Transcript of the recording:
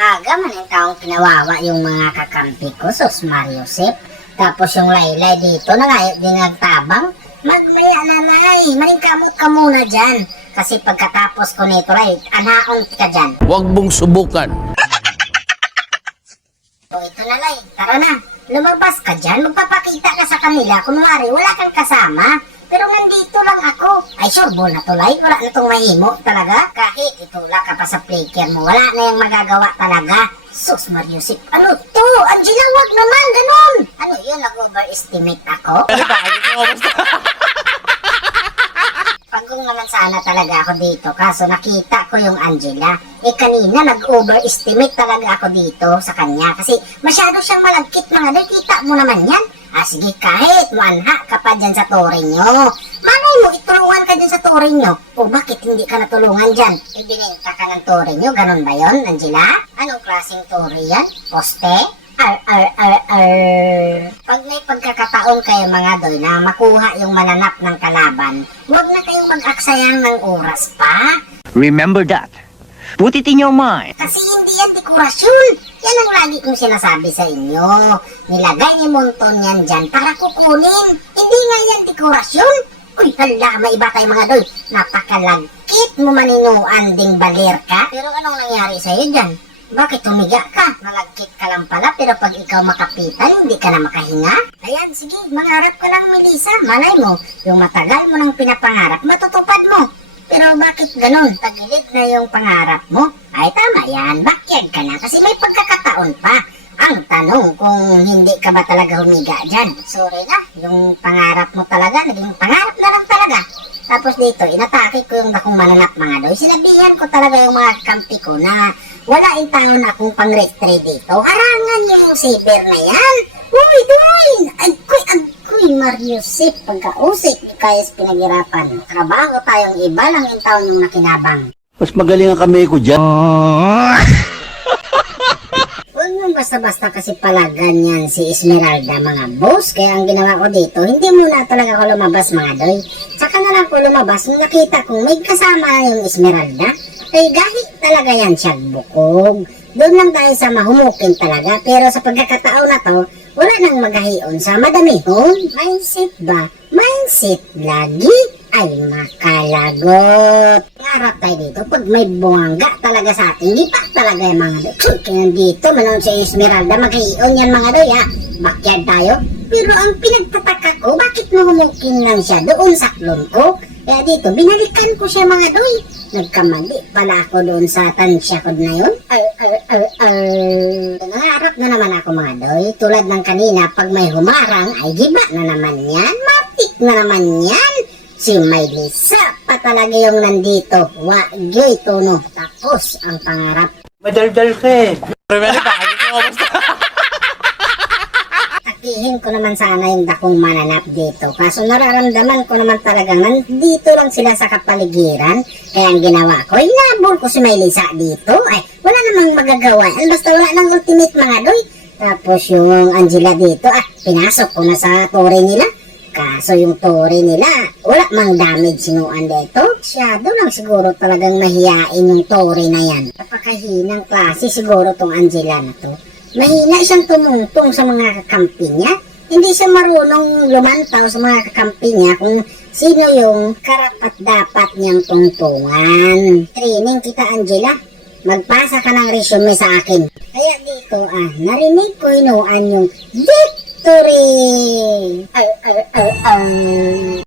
Aga man yung taong pinawawa yung mga kakampi ko, sus Mariusip. Tapos yung laylay dito, nangayot din nagtabang. Magmaya na lay, maningkamot ka muna dyan. Kasi pagkatapos ko nito, lay, anaon ka dyan. Huwag mong subukan. O ito na lay, tara na. Lumabas ka dyan, magpapakita ka sa kanila. Kunwari, wala kang kasama. Pero nandito. Ay, ball na to, lay. Wala na itong mahimo talaga. Kahit itula ka pa sa flicker mo, wala na yung magagawa talaga. Sus, Mariusip, ano to? Angela, wag naman, ganun. Ano yun, nag-overestimate ako? Pagong naman sana talaga ako dito, kaso nakita ko yung Angela. Eh kanina nag-overestimate talaga ako dito sa kanya kasi masyado siyang malagkit mga doy. Kita mo naman yan. Ah sige, kahit manha ka pa dyan sa tore nyo. Malay tore nyo. O bakit hindi ka natulungan dyan? Ibinenta ka ng tore nyo, ganun ba yon Angela? Anong klaseng tore yan? Poste? Ar, ar, ar, ar. Pag may pagkakataon kayo mga doy na makuha yung mananap ng kalaban, huwag na kayong mag-aksayang ng oras pa. Remember that. Put it in your mind. Kasi hindi yan dekorasyon. Yan ang lagi kong sinasabi sa inyo. Nilagay ni Monton yan dyan para kukunin. Hindi nga yan dekorasyon. Uy, hala, may iba tayo mga doy. Napakalagkit mo maninuan ding balir ka. Pero anong nangyari sa'yo dyan? Bakit tumiga ka? Malagkit ka lang pala, pero pag ikaw makapitan, hindi ka na makahinga? Ayan, sige, mangarap ka lang, Melissa. Malay mo, yung matagal mo nang pinapangarap, matutupad mo. Pero bakit ganun? Tagilid na yung pangarap mo? Ay tama yan, backyard ka na kasi may pagkakataon pa. Ang tanong kung hindi ka ba talaga humiga dyan. Sorry na, yung pangarap mo talaga, naging pangarap. Tapos dito, inatake ko yung dakong mananap mga doy. Sinabihan ko talaga yung mga kampi ko na wala yung tao na akong pang-retry dito. Arangan niyo yung safer na yan. Uy, doy! Agkoy, agkoy, Mariusip. Pagkausip, kayas pinaghirapan. Trabaho tayong iba lang yung taon yung nakinabang. Mas magaling ang kamay ko dyan. Huwag mo basta-basta kasi pala ganyan si Esmeralda mga boss. Kaya ang ginawa ko dito, hindi muna talaga ako lumabas mga doy. Na lang ako lumabas nakita kong may kasama yung Esmeralda. Kaya gahi talaga yan siya bukog. Doon lang tayo sa mahumukin talaga. Pero sa pagkakataon na to, wala nang magahion sa madamihon. Mindset ba? Mindset lagi ay makalagot. Harap tayo dito pag may bunganga talaga sa atin. Pa talaga yung mga doy. Kaya dito, manon si Esmeralda, maghihion yan mga doy ha. Backyard tayo. Pero ang pinagtataka ko, bakit mo humungkin lang siya doon sa klon ko? Kaya dito, binalikan ko siya mga doy. Nagkamali pala ako doon sa tansya ko na yun. Ar, ar, ar, ar. Nangarap na naman ako mga doy. Tulad ng kanina, pag may humarang, ay giba na naman yan. Matik na naman yan. Si Maylisa pa talaga yung nandito. Wagyoy tono. Tapos ang pangarap. Madaldal ka eh. Takihin ko naman sana yung dakong mananap dito. Kaso nararamdaman ko naman talagang nandito lang sila sa kapaligiran. Kaya ang ginawa ko, inabol ko si Maylisa dito. Ay, wala namang magagawa. Basta wala nang ultimate mga doy. Tapos yung Angela dito, ah, pinasok ko na sa tore nila. Kaso yung tore nila, wala mang damage sinuan dito. Shadow lang siguro talagang mahiyain yung tore na yan. Napakahinang klase siguro tong Angela na to. Mahina siyang tumungtong sa mga kakampi niya. Hindi siya marunong lumantaw sa mga kakampi niya kung sino yung karapat dapat niyang tungtungan. Training kita Angela. Magpasa ka ng resume sa akin. Kaya dito ah, narinig ko inuan yung ตุรี เออเออเออเออ